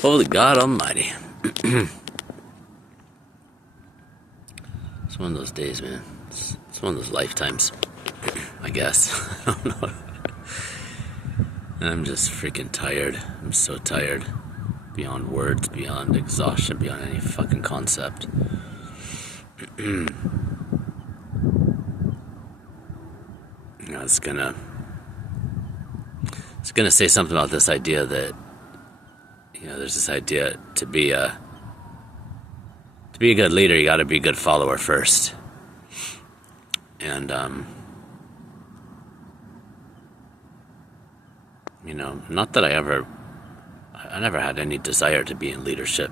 Holy God Almighty. It's one of those days, man. It's one of those lifetimes, I guess. I don't know. I'm just freaking tired. I'm so tired. Beyond words, beyond exhaustion, beyond any fucking concept. You know, it's gonna say something about this idea that, you know, there's this idea to be a good leader, you gotta be a good follower first. And, you know, not that I never had any desire to be in leadership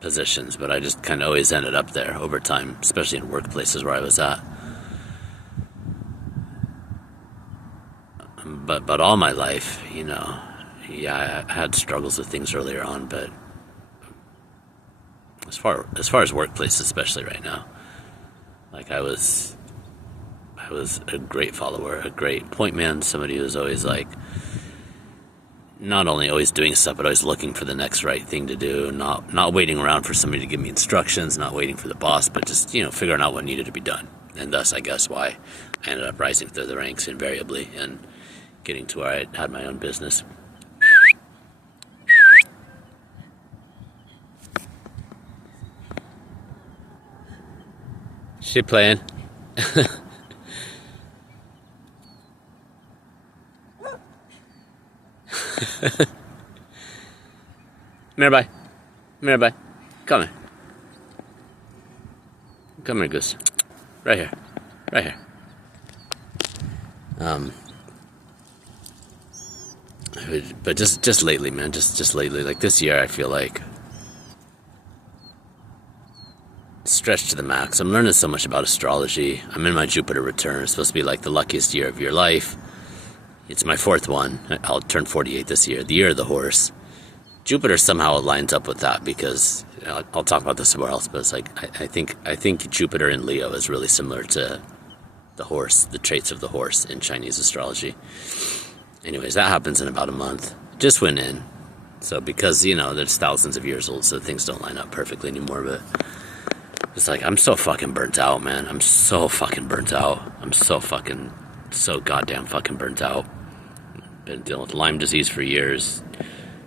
positions, but I just kind of always ended up there over time, especially in workplaces where I was at. But all my life, you know, yeah, I had struggles with things earlier on, but as far as workplaces, especially right now, like I was a great follower, a great point man, somebody who was always like, not only always doing stuff, but always looking for the next right thing to do, not waiting around for somebody to give me instructions, not waiting for the boss, but just, you know, figuring out what needed to be done. And thus, I guess, why I ended up rising through the ranks invariably and getting to where I had my own business. She playing? Mirabai, come here. Come here, goose. Right here. But just lately, man, just lately, like this year, I feel like stretched to the max. I'm learning so much about astrology. I'm in my Jupiter return. It's supposed to be like the luckiest year of your life. It's my fourth one. I'll turn 48 this year, the year of the horse. Jupiter somehow lines up with that because I'll talk about this somewhere else, but it's like I think Jupiter in Leo is really similar to the horse, the traits of the horse in Chinese astrology. Anyways, that happens in about a month. Just went in. So because, you know, that's thousands of years old, so things don't line up perfectly anymore, but it's like I'm so fucking burnt out, man. I'm so fucking burnt out. I'm so goddamn fucking burnt out. Been dealing with Lyme disease for years.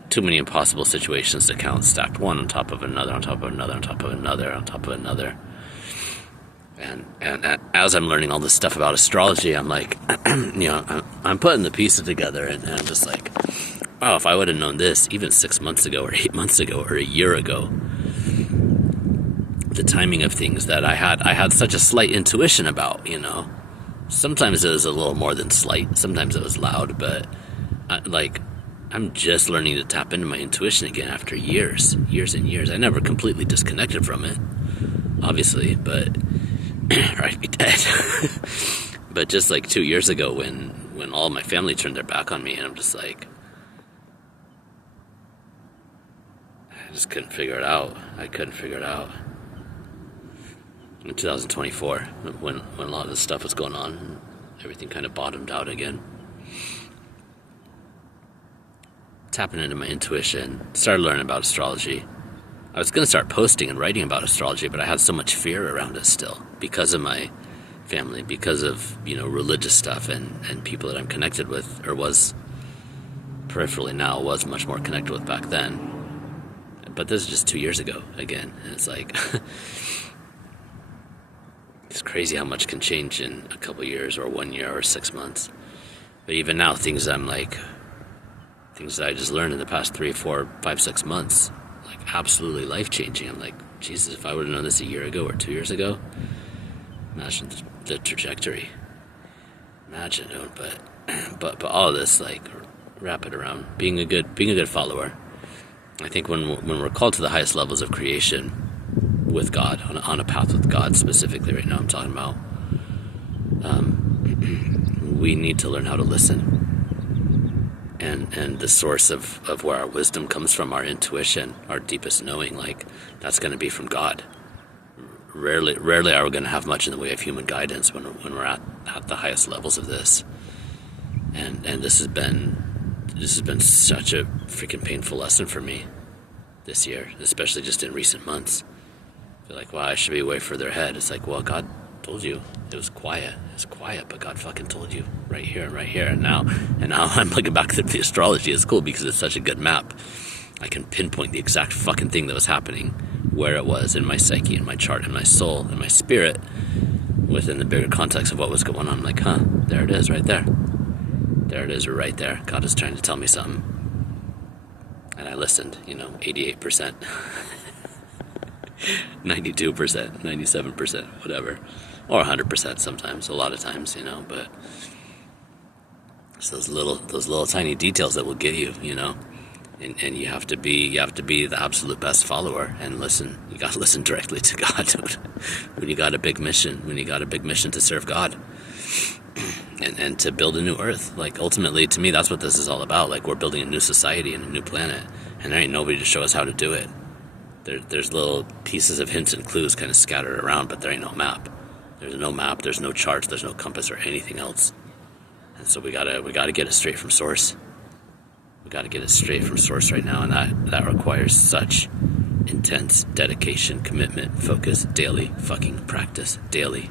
Too many impossible situations to count, stacked one on top of another, on top of another, on top of another, on top of another. And as I'm learning all this stuff about astrology, I'm like, you know, I'm putting the pieces together, and I'm just like, wow, if I would have known this even 6 months ago or 8 months ago or a year ago, the timing of things that I had such a slight intuition about, you know. Sometimes it was a little more than slight, sometimes it was loud, but I'm just learning to tap into my intuition again after years and years. I never completely disconnected from it, obviously, but or I'd be dead. But just like 2 years ago when all my family turned their back on me, and I'm just like, I just couldn't figure it out. In 2024, when a lot of this stuff was going on, everything kind of bottomed out again. Tapping into my intuition, started learning about astrology. I was going to start posting and writing about astrology, but I had so much fear around it still because of my family, because of, you know, religious stuff and people that I'm connected with, or was peripherally now, was much more connected with back then. But this is just 2 years ago again, and it's like it's crazy how much can change in a couple years or 1 year or 6 months. But even now, things that I just learned in the past 3, 4, 5, 6 months, like absolutely life-changing. I'm like, Jesus, if I would have known this a year ago or 2 years ago, imagine the trajectory. Imagine, but all of this, like, wrap it around being a good follower. I think when we're called to the highest levels of creation with God, on a path with God specifically right now I'm talking about, we need to learn how to listen. And the source of where our wisdom comes from, our intuition, our deepest knowing, like, that's going to be from God. Rarely are we going to have much in the way of human guidance when we're at the highest levels of this. And this has been this has been such a freaking painful lesson for me this year, especially just in recent months. I feel like, wow, I should be way further ahead. It's like, well, God told you. It was quiet. It's quiet, but God fucking told you right here and right here. And now I'm looking back at the astrology. It's cool because it's such a good map. I can pinpoint the exact fucking thing that was happening, where it was in my psyche, in my chart, in my soul, in my spirit, within the bigger context of what was going on. I'm like, there it is right there. There it is right there. God is trying to tell me something. And I listened, 88%, 92%, 97%, whatever. Or 100% sometimes, a lot of times, but it's those little tiny details that will get you, And you have to be the absolute best follower and listen. You got to listen directly to God when you got a big mission, to serve God and to build a new earth. Like, ultimately, to me, that's what this is all about. Like, we're building a new society and a new planet, and there ain't nobody to show us how to do it. There's little pieces of hints and clues kind of scattered around, but there ain't no map. There's no map, there's no charts, there's no compass or anything else. And so we gotta get it straight from source. We got to get it straight from source right now, and that requires such intense dedication, commitment, focus, daily fucking practice, daily,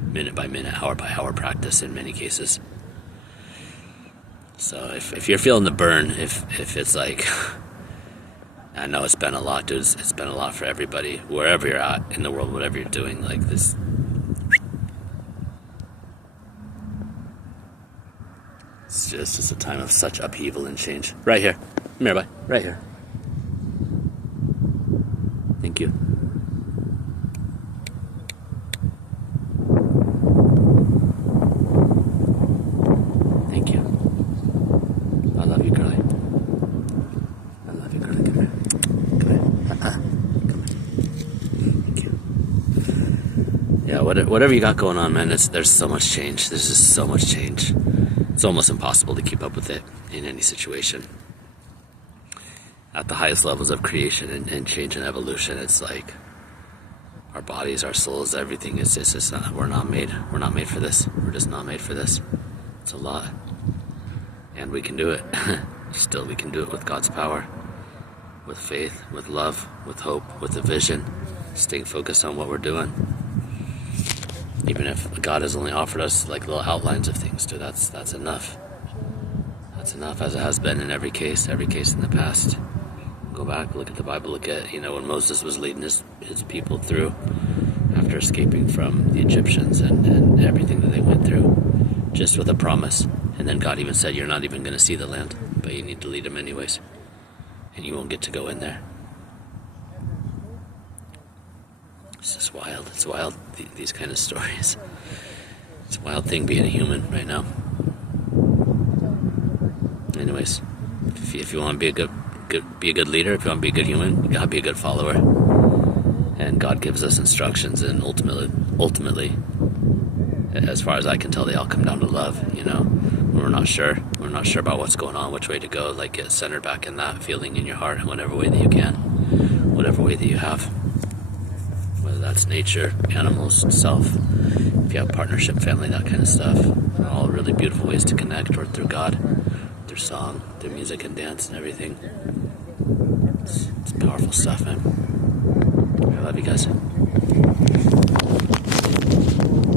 minute by minute, hour by hour practice in many cases. So if you're feeling the burn, if it's like, I know it's been a lot, dude, it's been a lot for everybody, wherever you're at in the world, whatever you're doing, like this. It's just a time of such upheaval and change. Right here. Mirabai. Right here. Thank you. Thank you. I love you, girlie. I love you, girlie. Come here. Come here. Come here. Thank you. Yeah, whatever you got going on, man, there's so much change. There's just so much change. It's almost impossible to keep up with it in any situation. At the highest levels of creation and change and evolution, it's like our bodies, our souls, everything. It's just not. We're not made for this. We're just not made for this. It's a lot, and we can do it. Still, we can do it with God's power, with faith, with love, with hope, with a vision, staying focused on what we're doing. Even if God has only offered us like little outlines of things, dude, that's enough. That's enough, as it has been in every case in the past. Go back, look at the Bible, look at, when Moses was leading his people through after escaping from the Egyptians and everything that they went through, just with a promise. And then God even said, you're not even going to see the land, but you need to lead them anyways. And you won't get to go in there. It's just wild. It's wild, these kind of stories. It's a wild thing being a human right now. Anyways, if you want to be a good leader, if you want to be a good human, you gotta be a good follower. And God gives us instructions, and ultimately, as far as I can tell, they all come down to love. When we're not sure about what's going on, which way to go, like, get centered back in that feeling in your heart in whatever way that you can, whatever way that you have. Whether that's nature, animals, self, if you have partnership, family, that kind of stuff. They're all really beautiful ways to connect, or through God, through song, through music and dance and everything. It's powerful stuff, man. I love you guys.